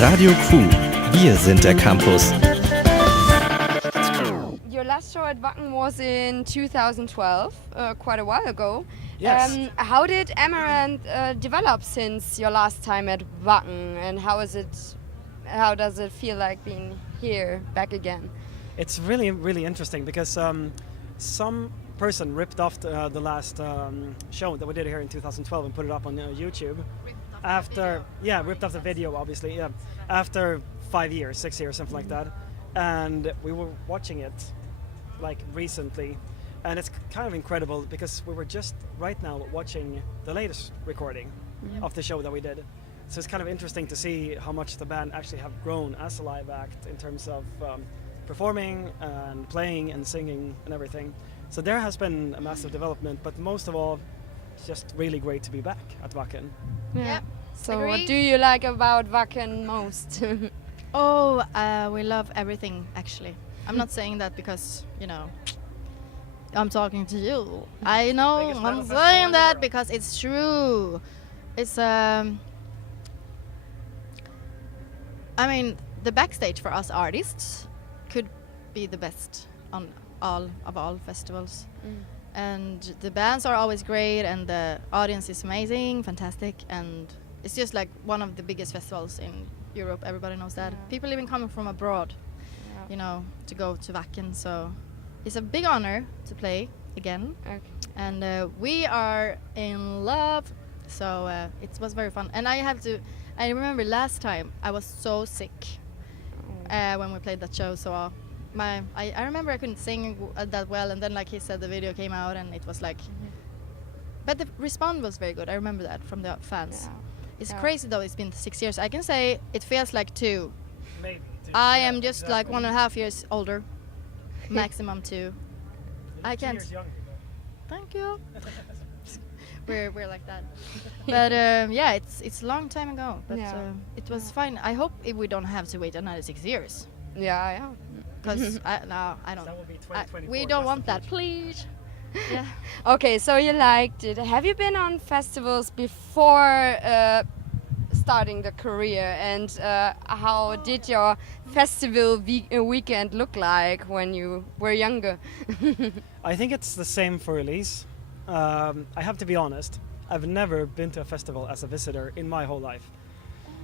Radio Q, wir sind der Campus. Your last show at Wacken was in 2012, quite a while ago. Yes. How did Amaranthe develop since your last time at Wacken, and how does it feel like being here back again? It's really, really interesting because some person ripped off the last show that we did here in 2012 and put it up on YouTube. Ripped off the video, obviously, after 5 years, 6 years, something like that. And we were watching it, like, recently. And it's kind of incredible because we were just right now watching the latest recording of the show that we did. So it's kind of interesting to see how much the band actually have grown as a live act in terms of performing and playing and singing and everything. So there has been a massive development, but most of all, it's just really great to be back at Wacken. Yeah. So what do you like about Wacken most? We love everything, actually. I'm not saying that because, I'm talking to you. I know I'm saying that because it's true. It's, the backstage for us artists could be the best on all festivals. And the bands are always great, and the audience is amazing, fantastic, and it's just like one of the biggest festivals in Europe. Everybody knows that. People even coming from abroad, to go to Wacken. So it's a big honor to play again. Okay. And we are in love. So it was very fun. And I remember last time I was so sick when we played that show. So I remember I couldn't sing that well, and then like he said, the video came out and it was like, but the response was very good. I remember that from the fans. Yeah. It's crazy though, it's been 6 years. I can say it feels like 2. Maybe 2. I am just like 1.5 years older, maximum 2. I can't. 2 years younger. Thank you. we're like that. But it's a long time ago. But it was fine. I hope we don't have to wait another 6 years. Yeah. Because I don't. That will be 2024. We don't want that, please. Yeah. Okay, so you liked it. Have you been on festivals before starting the career? And how did your festival weekend look like when you were younger? I think it's the same for Elize. I have to be honest. I've never been to a festival as a visitor in my whole life.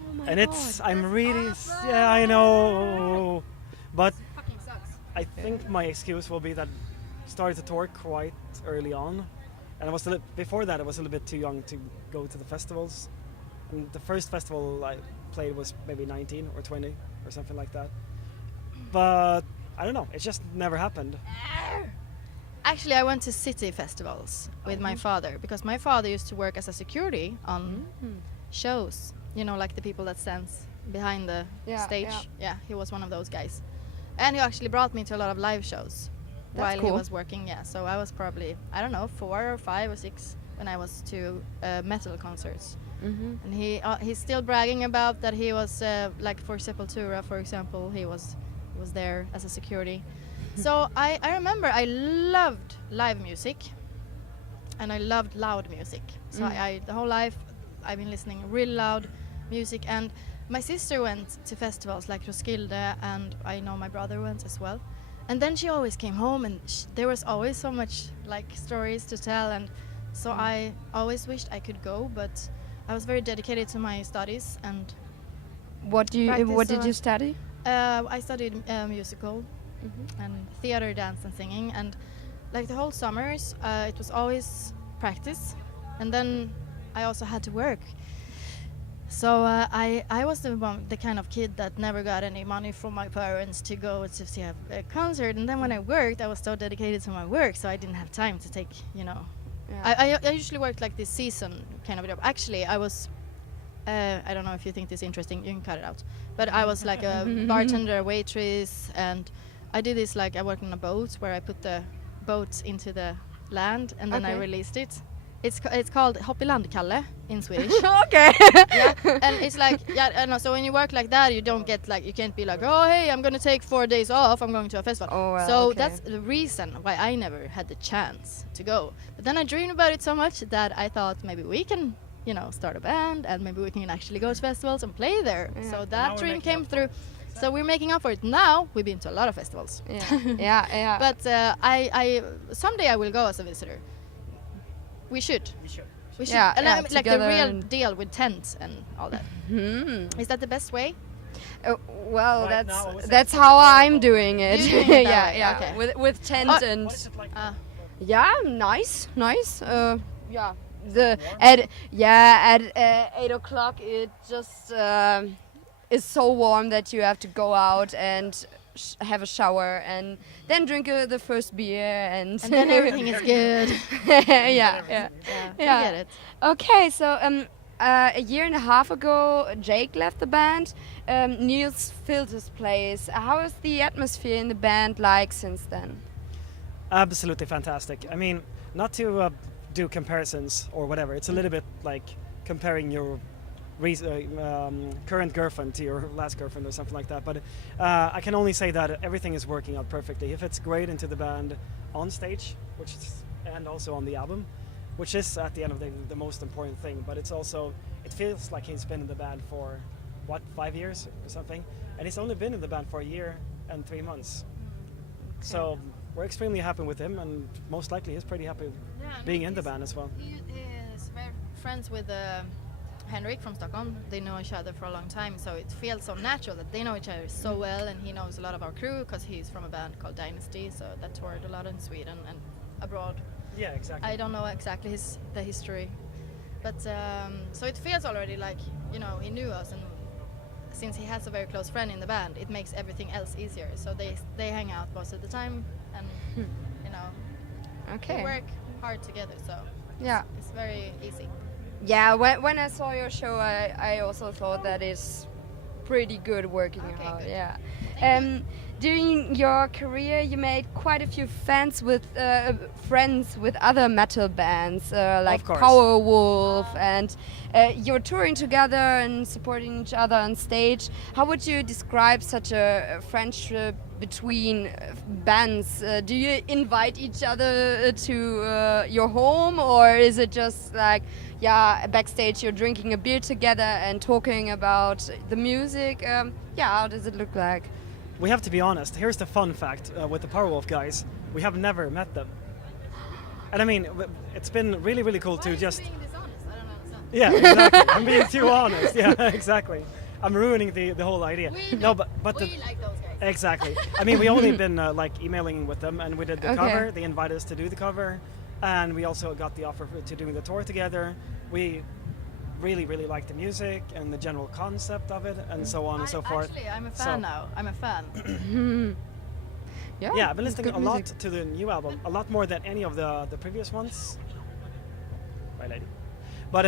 Oh my and God, I'm really... awesome. Yeah, I know. But I think my excuse will be that I started to tour quite early on, and before that I was a little bit too young to go to the festivals. And the first festival I played was maybe 19 or 20 or something like that. But I don't know, it just never happened. Actually, I went to city festivals with my father, because my father used to work as a security on shows, like the people that stands behind the stage. Yeah, he was one of those guys. And he actually brought me to a lot of live shows while he was working. Yeah, so I was probably, 4 or 5 or 6 when I was to metal concerts. And he's still bragging about that he was like for Sepultura, for example, he was there as a security. So I remember I loved live music, and I loved loud music. So the whole life I've been listening really loud music. And my sister went to festivals like Roskilde, and I know my brother went as well. And then she always came home, and there was always so much like stories to tell, and so I always wished I could go, but I was very dedicated to my studies. And what did you study? I studied musical and theater, dance and singing, and like the whole summers it was always practice, and then I also had to work. So I was the kind of kid that never got any money from my parents to go to see a concert, and then when I worked, I was so dedicated to my work, so I didn't have time to take, I usually worked like this season kind of job. Actually, I was, I don't know if you think this is interesting, you can cut it out, but I was like a bartender, waitress, and I did this, like I worked on a boat where I put the boat into the land, and then I released it. It's called Hoppilandkalle in Swedish. Okay. Yeah, and it's like, so when you work like that, you don't get like, you can't be like, oh hey, I'm gonna take 4 days off, I'm going to a festival. Oh, well, so that's the reason why I never had the chance to go. But then I dreamed about it so much that I thought maybe we can start a band, and maybe we can actually go to festivals and play there. So that dream came through. So we're making up for it now. We've been to a lot of festivals. Yeah. But I someday I will go as a visitor. We should. Yeah, and I mean, like the together real deal with tents and all that. Is that the best way? Well, Right now, that's how I'm doing it. You're doing it that way, yeah. okay. With tent and What is it like? yeah, nice. Yeah, at 8 o'clock it just is so warm that you have to go out and have a shower and then drink the first beer and then everything is good. yeah. I get it. Okay, so a year and a half ago, Jake left the band. Niels filled his place. How is the atmosphere in the band like since then? Absolutely fantastic. I mean, not to do comparisons or whatever. It's a little bit like comparing your current girlfriend to your last girlfriend or something like that. But I can only say that everything is working out perfectly. It fits great into the band on stage, and also on the album, which is at the end of the most important thing. But it feels like he's been in the band for 5 years or something, and he's only been in the band for a year and 3 months. Okay. So we're extremely happy with him, and most likely he's pretty happy being in the band as well. He is very friends with Henrik from Stockholm. They know each other for a long time, so it feels so natural that they know each other so well, and he knows a lot of our crew because he's from a band called Dynasty, so that toured a lot in Sweden and abroad. Yeah, exactly. I don't know exactly the history, but so it feels already like he knew us, and since he has a very close friend in the band, it makes everything else easier. So they hang out most of the time, and okay, we work hard together. So it's very easy. Yeah, when I saw your show, I also thought that is pretty good working out. Good. Yeah. During your career, you made quite a few friends with other metal bands like Powerwolf, and you're touring together and supporting each other on stage. How would you describe such a friendship between bands? Do you invite each other to your home, or is it just like, backstage you're drinking a beer together and talking about the music? How does it look like? We have to be honest. Here's the fun fact with the Powerwolf guys. We have never met them. And I mean, it's been really, really cool to just... Why are you being dishonest? I don't understand. Yeah, exactly. I'm being too honest. Yeah, exactly. I'm ruining the whole idea. We like those guys. Exactly. I mean, we only been emailing with them, and we did the cover. They invited us to do the cover, and we also got the offer to doing the tour together. We really, really like the music and the general concept of it, and so on and so forth. Actually, I'm a fan now. I'm a fan. Yeah, I've been listening a lot to the new album, a lot more than any of the previous ones. Right, lady. But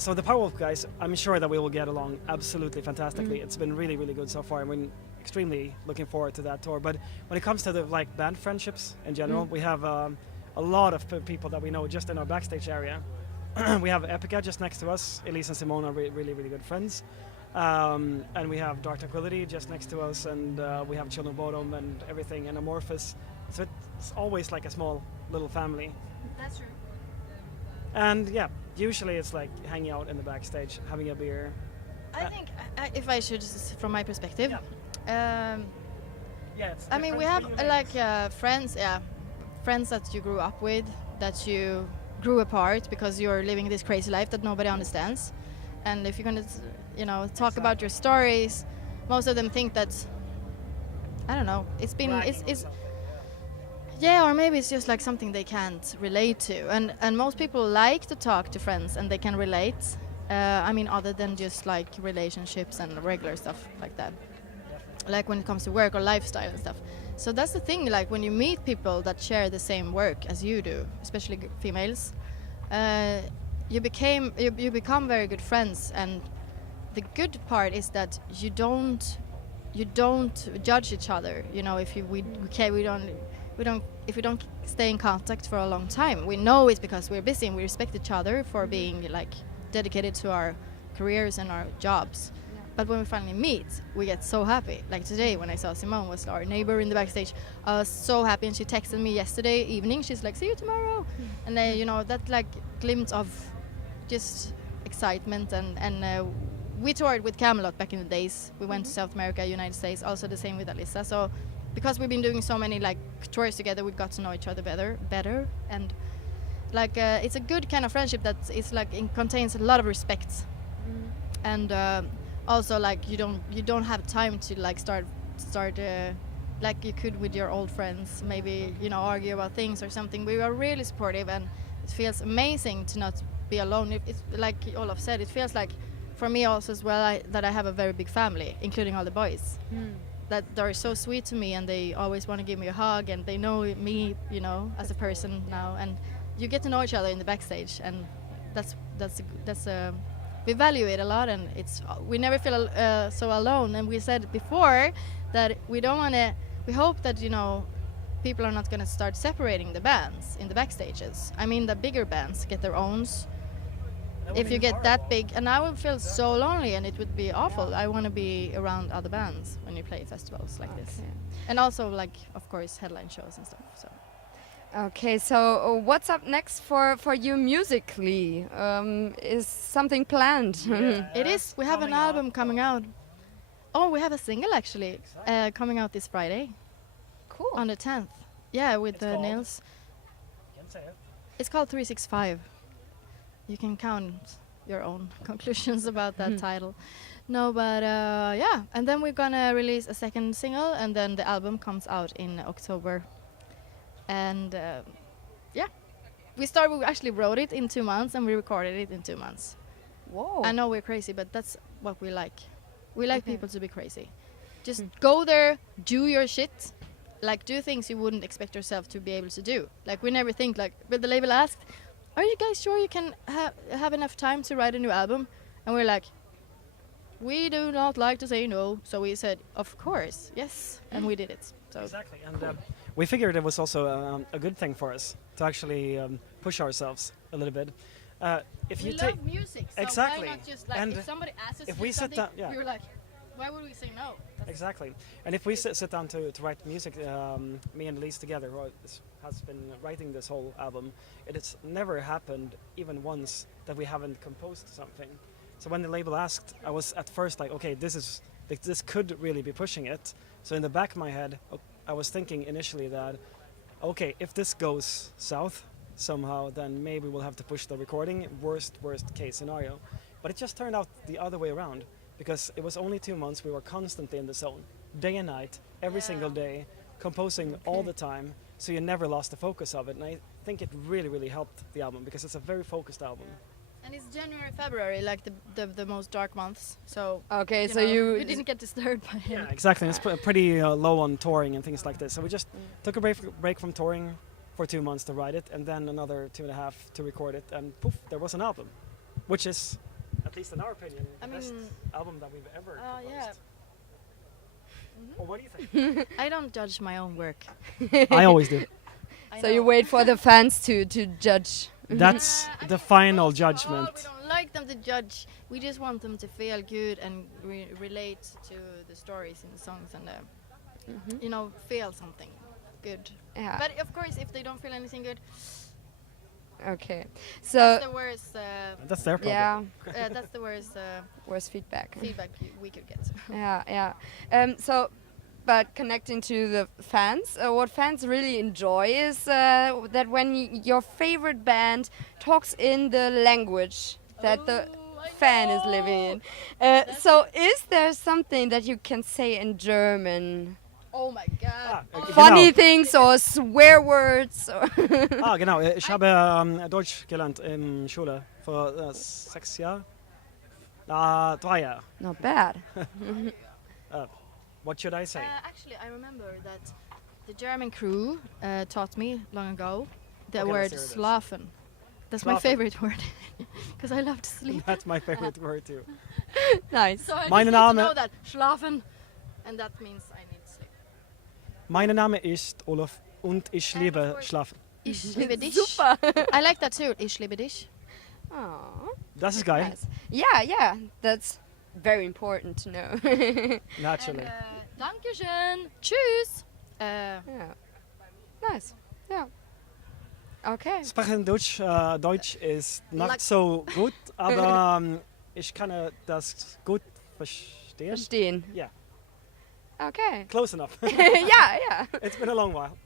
so the Powerwolf guys, I'm sure that we will get along absolutely fantastically. It's been really, really good so far. I mean, extremely looking forward to that tour. But when it comes to the band friendships in general, we have a lot of people that we know just in our backstage area. We have Epica just next to us. Elise and Simone are really, really good friends. And we have Dark Tranquility just next to us, and we have Children of Bodom and everything, and Amorphous. So it's always like a small little family. That's true. And usually it's like hanging out in the backstage, having a beer. I think, if I should, from my perspective, I mean, we have friends that you grew up with, that you grew apart because you're living this crazy life that nobody understands. And if you're going to, talk about your stories, most of them think that, I don't know, or maybe it's just like something they can't relate to. And most people like to talk to friends and they can relate. I mean, other than just like relationships and regular stuff like that. Like when it comes to work or lifestyle and stuff. So that's the thing, like when you meet people that share the same work as you do, especially females, you become very good friends. And the good part is that you don't judge each other. If we don't stay in contact for a long time, we know it's because we're busy and we respect each other for being like dedicated to our careers and our jobs. But when we finally meet, we get so happy. Like today, when I saw Simone was our neighbor in the backstage, I was so happy, and she texted me yesterday evening. She's like, "See you tomorrow," and then that like glimpse of just excitement and we toured with Camelot back in the days. We went to South America, United States, also the same with Elize. So because we've been doing so many like tours together, we got to know each other better and like it's a good kind of friendship that is like contains a lot of respect. And also like you don't have time to like start like you could with your old friends, maybe, you know, argue about things or something. We were really supportive, and it feels amazing to not be alone. It's like Olof said, it feels like for me also as well that I have a very big family, including all the boys. That they're so sweet to me, and they always want to give me a hug, and they know me, you know, as a person now, and you get to know each other in the backstage, and that's we value it a lot, and we never feel so alone. And we said before that we hope that, you know, people are not going to start separating the bands in the backstages. I mean, the bigger bands get their owns. If you get that big, and I would feel so lonely, and it would be awful. I want to be around other bands when you play festivals like this, and also like, of course, headline shows and stuff. So. Okay, so what's up next for you musically? Is something planned? It is. We have an album coming out. Oh, we have a single actually coming out this Friday. Cool. On the 10th. Yeah, with the Nils. It's called 365. You can count your own conclusions about that title. No, but yeah. And then we're gonna release a second single, and then the album comes out in October. And yeah, we actually wrote it in 2 months, and we recorded it in 2 months. Whoa. I know we're crazy, but that's what we like. We like people to be crazy. Just go there, do your shit, like do things you wouldn't expect yourself to be able to do. Like we never think like, but the label asked, are you guys sure you can have enough time to write a new album? And we're like, we do not like to say no. So we said, of course, yes. And we did it. So exactly. And we figured it was also a good thing for us to actually push ourselves a little bit. If we you love music, so exactly. why not just like, and if somebody asks us if to we do sit something, down, we were like, why would we say no? Exactly. And if we sit down to write music, me and Elize together, who has been writing this whole album, it has never happened even once that we haven't composed something. So when the label asked, I was at first like, okay, this could really be pushing it. So in the back of my head, I was thinking initially that, okay, if this goes south somehow, then maybe we'll have to push the recording, worst case scenario. But it just turned out the other way around, because it was only 2 months we were constantly in the zone, day and night, every single day, composing all the time, so you never lost the focus of it. And I think it really, really helped the album, because it's a very focused album. And it's January, February, like the most dark months. So okay, so you didn't get disturbed by it. Yeah, exactly. It's pretty low on touring and things like this. So we just took a break from touring for 2 months to write it, and then another 2.5 to record it, and poof, there was an album, which is, at least in our opinion, the best album that we've ever composed. Yeah. Or what do you think? I don't judge my own work. I always do. So you wait for the fans to judge. That's the final judgment. We don't like them to judge. We just want them to feel good and relate to the stories in the songs, and you know, feel something good. Yeah. But of course, if they don't feel anything good, okay. So that's the worst. That's their problem. Yeah. That's the worst. Worst feedback. We could get. Yeah. So, but connecting to the fans, what fans really enjoy is that when your favorite band talks in the language that the fan is living in. So is there something that you can say in German? Oh my God. Funny things or swear words? Genau. Ich habe Deutsch gelernt in Schule vor 6 Jahren. 3 Jahre. Not bad. What should I say? Actually, I remember that the German crew taught me long ago the word schlafen. That's my favorite word, because I love to sleep. That's my favorite word too. Nice. So I Meine need to Name know that, schlafen, and that means I need to sleep. Mein Name ist Olof und ich liebe schlafen. Ich liebe dich. Super. I like that too. Ich liebe dich. Aww. Das ist geil. Nice. Yeah. That's very important to know. Naturally. Dankeschön. Tschüss. Yeah. Nice. Yeah. Okay. Sprechen Deutsch ist nicht so gut, aber ich kann das gut verstehen. Verstehen. Yeah. Okay. Close enough. Yeah. It's been a long while.